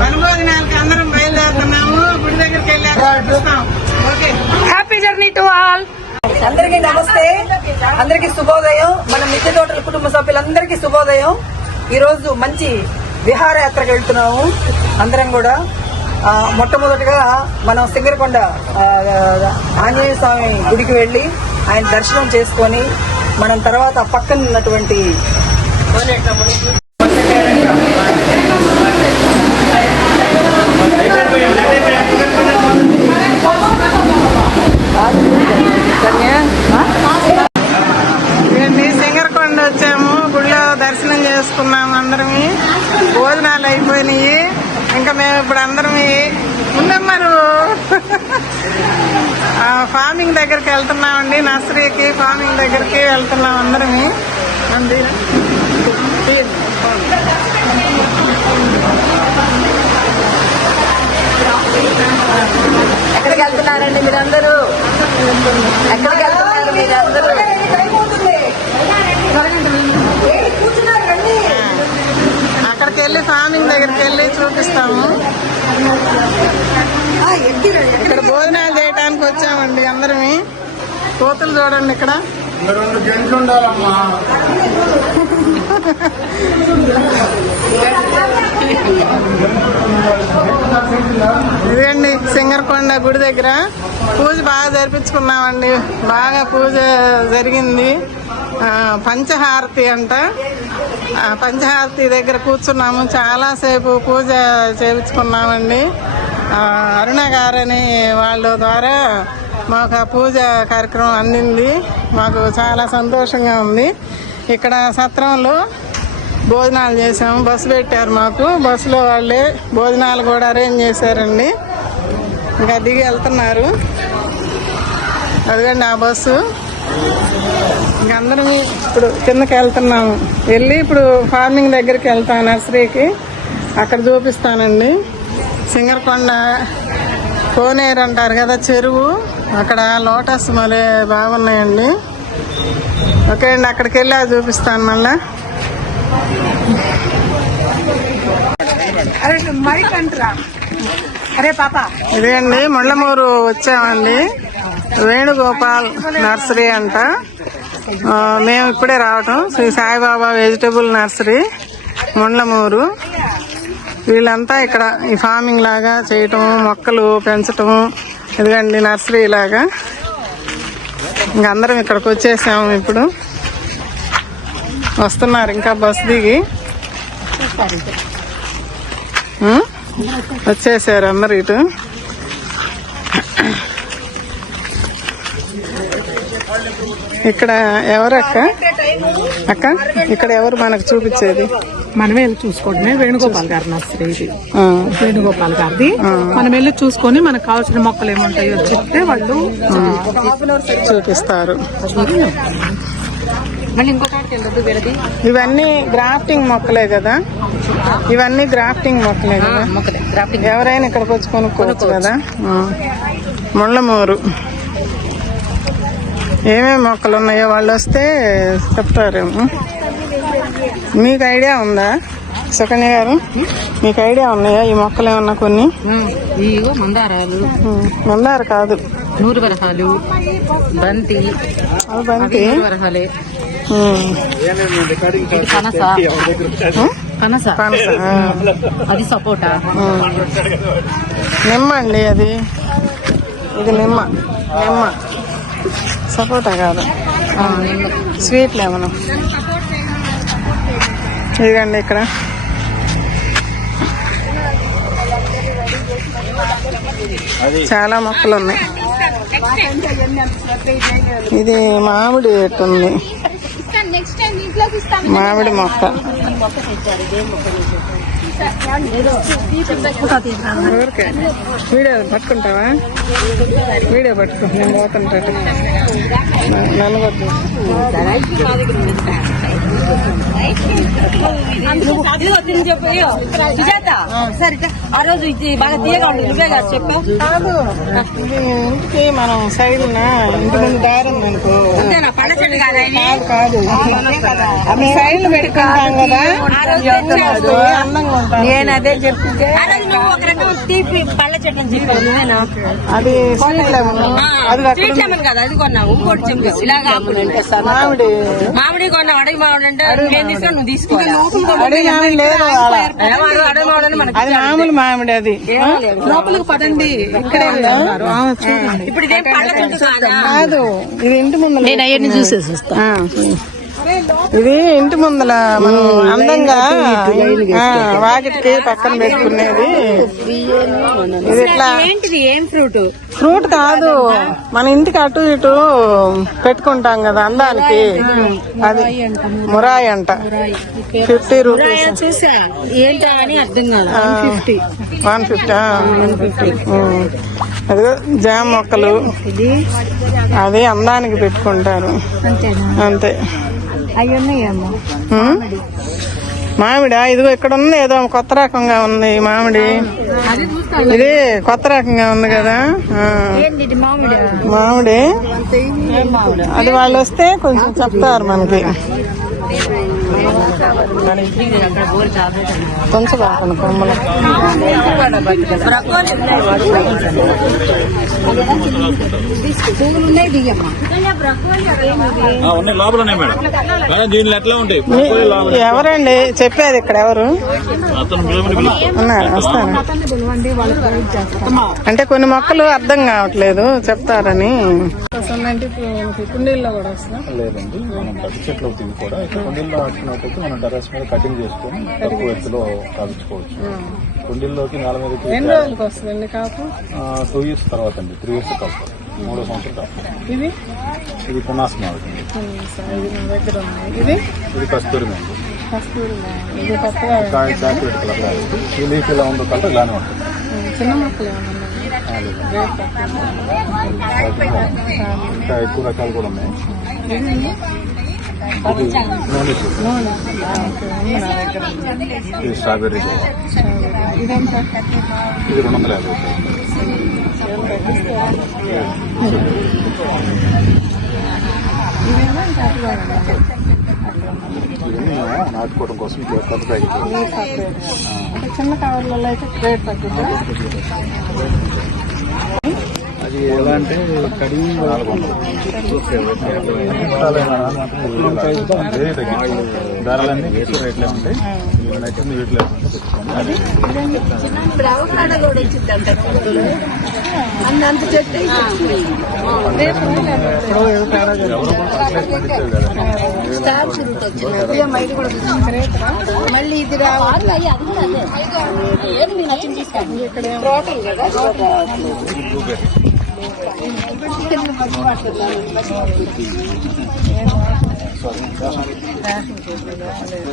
వనభోజనాలకి అందరం బయలుదేరుతున్నాము. గుడి దగ్గరికి వెళ్ళాక హ్యాపీ జర్నీ టు ఆల్. అందరికీ నమస్తే, అందరికీ శుభోదయం. మన మిద్దె తోటల కుటుంబ సభ్యులందరికీ శుభోదయం. ఈ రోజు మంచి విహారయాత్రకు వెళ్తున్నాము అందరం కూడా. మొట్టమొదటిగా మనం సింగరకొండ ఆంజనేయ స్వామి గుడికి వెళ్లి ఆయన దర్శనం చేసుకొని మనం తర్వాత పక్కన ఉన్నటువంటి సింగరకొండ వచ్చాము. గుడిలో దర్శనం చేసుకున్నాము అందరమి. భోజనాలు అయిపోయినాయి. ఇంకా మేము ఇప్పుడు అందరమి ఉండమ్మరు ఫార్మింగ్ దగ్గరికి వెళ్తున్నామండి. నర్సరీకి ఫార్మింగ్ దగ్గరికి వెళ్తున్నాం అందరమి. ఎక్కడికి వెళ్తున్నారండి మీరందరూ? ఎక్కడికి వెళ్తున్నారు మీరందరూ? అక్కడికి వెళ్ళి ఫార్మింగ్ దగ్గరికి వెళ్ళి చూపిస్తాము. ఇక్కడ భోజనాలు చేయడానికి వచ్చామండి అందరమి. కోతులు చూడండి ఇక్కడ. ఇదండి సింగరకొండ గుడి దగ్గర పూజ బాగా జరిపించుకున్నామండి. బాగా పూజ జరిగింది. పంచహారతి అంట. పంచహారతి దగ్గర కూర్చున్నాము. చాలాసేపు పూజ చేయించుకున్నామండి. అరుణ గారని వాళ్ళ ద్వారా మాకు ఆ పూజ కార్యక్రమం అందింది. మాకు చాలా సంతోషంగా ఉంది. ఇక్కడ సత్రంలో భోజనాలు చేసాము. బస్సు పెట్టారు మాకు. బస్సులో వాళ్ళే భోజనాలు కూడా అరేంజ్ చేశారండి. ఇంకా దిగి వెళ్తున్నారు. అదిగండి ఆ బస్సు. ఇంకందరం ఇప్పుడు కిందకి వెళ్తున్నాము. వెళ్ళి ఇప్పుడు ఫార్మింగ్ దగ్గరికి వెళ్తాను, నర్సరీకి. అక్కడ చూపిస్తానండి. సింగరకొండ కోనేరు అంటారు కదా, చెరువు. అక్కడ లోటస్ మళ్ళీ బాగున్నాయండి. ఓకే అండి, అక్కడికి వెళ్ళి అది చూపిస్తాను మళ్ళా. ఇదే అండి ముళ్ళమూరు వచ్చామండి. వేణుగోపాల్ నర్సరీ అంట. మేము ఇప్పుడే రావటం. Shri Saibaba vegetable nursery Mullamuru. వీళ్ళంతా ఇక్కడ ఈ ఫార్మింగ్ లాగా చేయటం, మొక్కలు పెంచటం. ఇదిగండి నర్సరీ లాగా. ఇంక అందరం ఇక్కడికి వచ్చేసాము. ఇప్పుడు వస్తున్నారు ఇంకా బస్ దిగి వచ్చేసారు అందరు ఇటు. ఇక్కడ ఎవరు అక్క? ఇక్కడ ఎవరు మనకు చూపించేది? మనమే వెళ్ళి చూసుకోవడమే. వేణుగోపాల్ గారి నర్సరీ ఇది. వేణుగోపాల్ గారిది. మనం వెళ్ళి చూసుకొని మనకు కావాల్సిన మొక్కలు ఏముంటాయో చెప్తే వాళ్ళు చూపిస్తారు. మళ్ళీ ఇంకొకటి ఇవన్నీ గ్రాఫ్టింగ్ మొక్కలే కదా? ఇవన్నీ గ్రాఫ్టింగ్ మొక్కలే కదా? ఎవరైనా ఇక్కడికి వచ్చి కొనుక్కోవచ్చు కదా? ముళ్ళమూరు ఏమేమి మొక్కలు ఉన్నాయో వాళ్ళు వస్తే చెప్తారేమో. మీకు ఐడియా ఉందా సుకన్య గారు? మీకు ఐడియా ఉన్నాయా ఈ మొక్కలు ఏమన్నా కొన్ని? మందారాలు. మందార కాదు, నూరు వరహాలు, బంతి. బంతి వరహాలే. పనస. అది సపోటా. నిమ్మ అండి అది. ఇది నిమ్మ. సపోటా కాదు, స్వీట్ లెమన్. ఇదిగండి ఇక్కడ చాలా మొక్కలు ఉన్నాయి. ఇది మామిడి చెట్టు ఉంది. మామిడి మొక్క. వీడియో పట్టుకుంటావా? వీడియో పట్టుకో, నేను పోతుంటా. నన్ను చెప్పు సుజాత సరే ఆ రోజు ఇది బాగా తీయగా ఉంటుంది నువ్వే కాదు చెప్పావు. కాదు ఇది ఇంటికి మనం సైడ్ ఇంటి ముందు దారి ఉందనుకో. అంతేనా పళ్ళ చెట్టు కాదా ఇది? కాదు అవి సైడ్ పెట్టుకుంటాం కదా అందంగా ఉంటాం. నేను అదే చెప్తుంటే ఆ రోజు నువ్వు ఒక రకం తీపి పళ్ళ చెట్టు అని చెప్పావు నువ్వేనా? అది స్వీట్ లెమన్ అది స్వీట్ లెమన్ కదా అది కొన్నావు ఇంకోటి చెప్పావు ఇలాగా మామిడి మామిడి కొన్నావు అడవి మామిడి అంటే నేను తీసుకుని నువ్వు తీసుకోవాలి అడవి మామిడి లేదు అడవి మామిడి అని మనకి అది మామూలు మామిడి అది లోపలికి పదండి ఇక్కడే ఉన్నారు. చూడండి ఇప్పుడు ఇదేం పళ్ళ చెట్టు కాదా? కాదు ఇది ఇంటి ముందు నేను అవన్నీ చూసేసి వస్తా. ఇది ఇంటి ముందల మనం అందంగా వాకిటికి పక్కన పెట్టుకునేది. ఇది ఇట్లా ఏంటిది ఏం ఫ్రూట్? ఫ్రూట్ కాదు మన ఇంటికి అటు ఇటు పెట్టుకుంటాం కదా అందానికి. అది మురాయి అంట 50 రూపీస్. చూసా ఏంటా అని అర్థం కాదు. 150 అదిగో జామ మొక్కలు అది అందానికి పెట్టుకుంటారు అంతే. అవి ఉన్నాయమ్మా మామిడా ఇదిగో ఇక్కడ ఉంది ఏదో కొత్త రకంగా ఉంది మామిడి. ఇది కొత్త రకంగా ఉంది కదా మామిడి. అది వాళ్ళు వస్తే కొంచెం చెప్తారు మనకి. కొంచెం బాగుంది కొమ్మలు. ఎవరండి చెప్పేది ఇక్కడ ఎవరు ఉన్నారు? వస్తాను అంటే కొన్ని మొక్కలు అర్థం కావట్లేదు చెప్తారని. కుండీల్లో కూడా వస్తా లేదండి మనం ప్రతి చెట్లు అవుతుంది కూడా ఇక్కడ కుండీల్లో ఆడుకున్నట్టయితే మనం టెర్రస్ మీద కటింగ్ చేసుకొని తక్కువ ఎత్తులో కాల్చుకోవచ్చు. కుండీల్లోకి నేల మీద ఎన్ని రోజులకి వస్తుందండి కాపు? 2 years తర్వాత అండి 3 years కాపు 3 సంవత్సరాలు కాపు. ఇది పునాసం అవుతుంది. ఇది కస్తూరి అండి. ఇది కొత్తగా కాయ చాక్లెట్ కలర్ లా ఉంది. ఈ లీఫ్ ఇలా ఉందో కంటే ఇలానే ఉంటుంది. చిన్న మొక్కలు ఇంకా ఎక్కువ రకాలు కూడా ఉన్నాయి. ఇది స్ట్రాబెర్రీ ఇది 250 నాటుకోవడం కోసం కొత్త ప్యాకెట్. చిన్న కవర్లలో అయితే రేట్ తగ్గుతుంది. అది ఎలా అంటే కడిగి 400 ధరలన్నీ వేసే రేట్లే ఉంటాయి. నచ్చింది వీటిలో తెచ్చుకోండి. మళ్ళీ ఇది రావాలి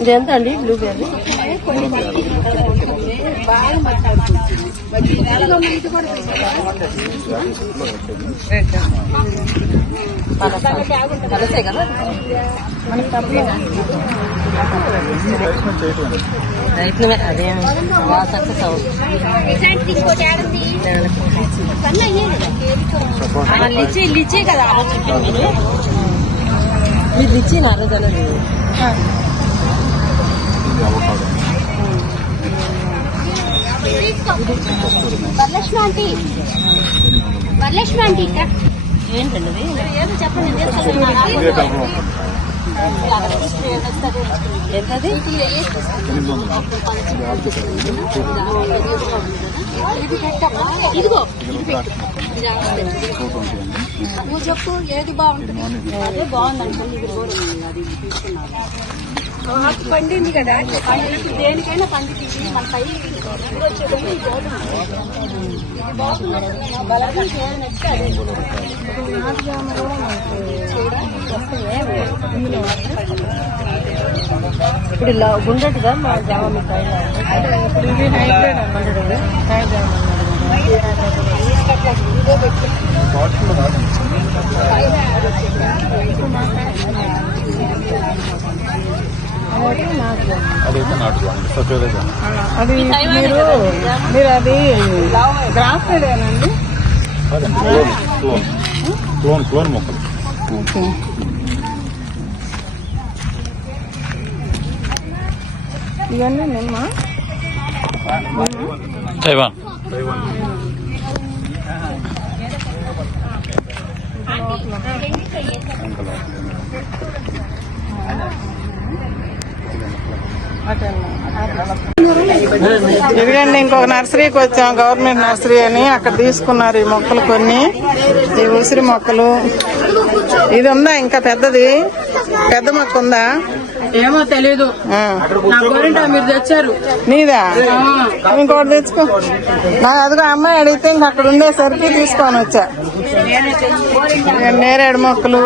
ఇది ఎంత అండి బ్లూబెర్రీ? పలసే కదా ప్రయత్నమే అదే బాగా సక్సెస్ అవుతుంది. లిచీ కదా ఆ రోజు మీరు లిచీ నా రోజు అనేది వరలక్ష్మి ఆంటీ వరలక్ష్మి ఆంటీ ఏంటండి ఏదో చెప్పండి ఎంతది? ఇదిగో నువ్వు చెప్పు ఏది బాగుంటుంది? అదే బాగుందండి. పండింది కదా దేనికైనా పండుతుంది మన పై వచ్చేటప్పుడు ఇది బాగుంది. బలంగా చేయాలంటే అదే ఇప్పుడు ఇలా గుండెట్టుగా మా జామ మిఠాయి ఇప్పుడు ఇది హైబ్రిడ్ అన్నమాట. సఫేదా జామ. అది మీరు అది గ్రాఫ్టెడేనండి? కాదండి, క్లోన్ మొక్కలు. ఓకే. ఇవన్నీ నిమ్మ తైవాన్. ఇదిగండి ఇంకొక నర్సరీకి వచ్చాం, గవర్నమెంట్ నర్సరీ అని. అక్కడ తీసుకున్నారు ఈ మొక్కలు కొన్ని, ఈ ఉసిరి మొక్కలు. ఇది ఉందా ఇంకా పెద్దది? పెద్ద మొక్క ఉందా? ఏమో తెలీదు, మీరు తెచ్చారు. నీదా? ఇంకోటి తెచ్చుకో. నాకు అదిగో అమ్మాయి అడిగితే ఇంక అక్కడ ఉండేసరికి తీసుకొని వచ్చా. నేరేడు మొక్కలు,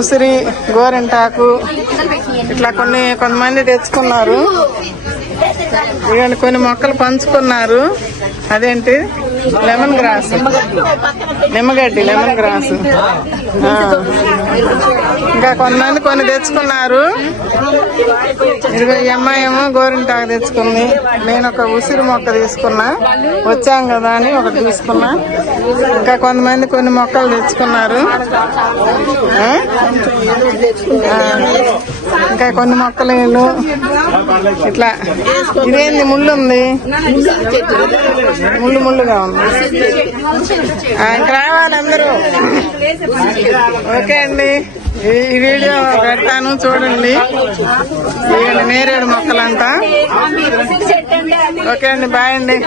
ఉసిరి, గోరింటాకు ఇట్లా కొంతమంది తెచ్చుకున్నారు. ఇవన్నీ కొన్ని మొక్కలు పంచుకున్నారు. అదేంటి? లెమన్ గ్రాస్, నిమ్మగడ్డి, లెమన్ గ్రాస్. ఇంకా కొంతమంది కొన్ని తెచ్చుకున్నారు. ఇదిగో ఈ అమ్మాయి ఏమో గోరింటాకు తెచ్చుకుంది. నేను ఒక ఉసిరి మొక్క తీసుకున్నా, వచ్చాం కదా అని ఒకటి తీసుకున్నా. ఇంకా కొంతమంది కొన్ని మొక్కలు తెచ్చుకున్నారు. ఇంకా కొన్ని మొక్కలు ఇట్లా. ఇదేంది ముళ్ళు ఉంది, ముళ్ళుగా ఉంది. ఇంకా రావాలి అందరూ. ఓకే అండి, ఈ వీడియో పెడతాను చూడండి. ఇవన్నీ నేరేడు మొక్కలంతా. ఓకే అండి, బాయ్ అండి.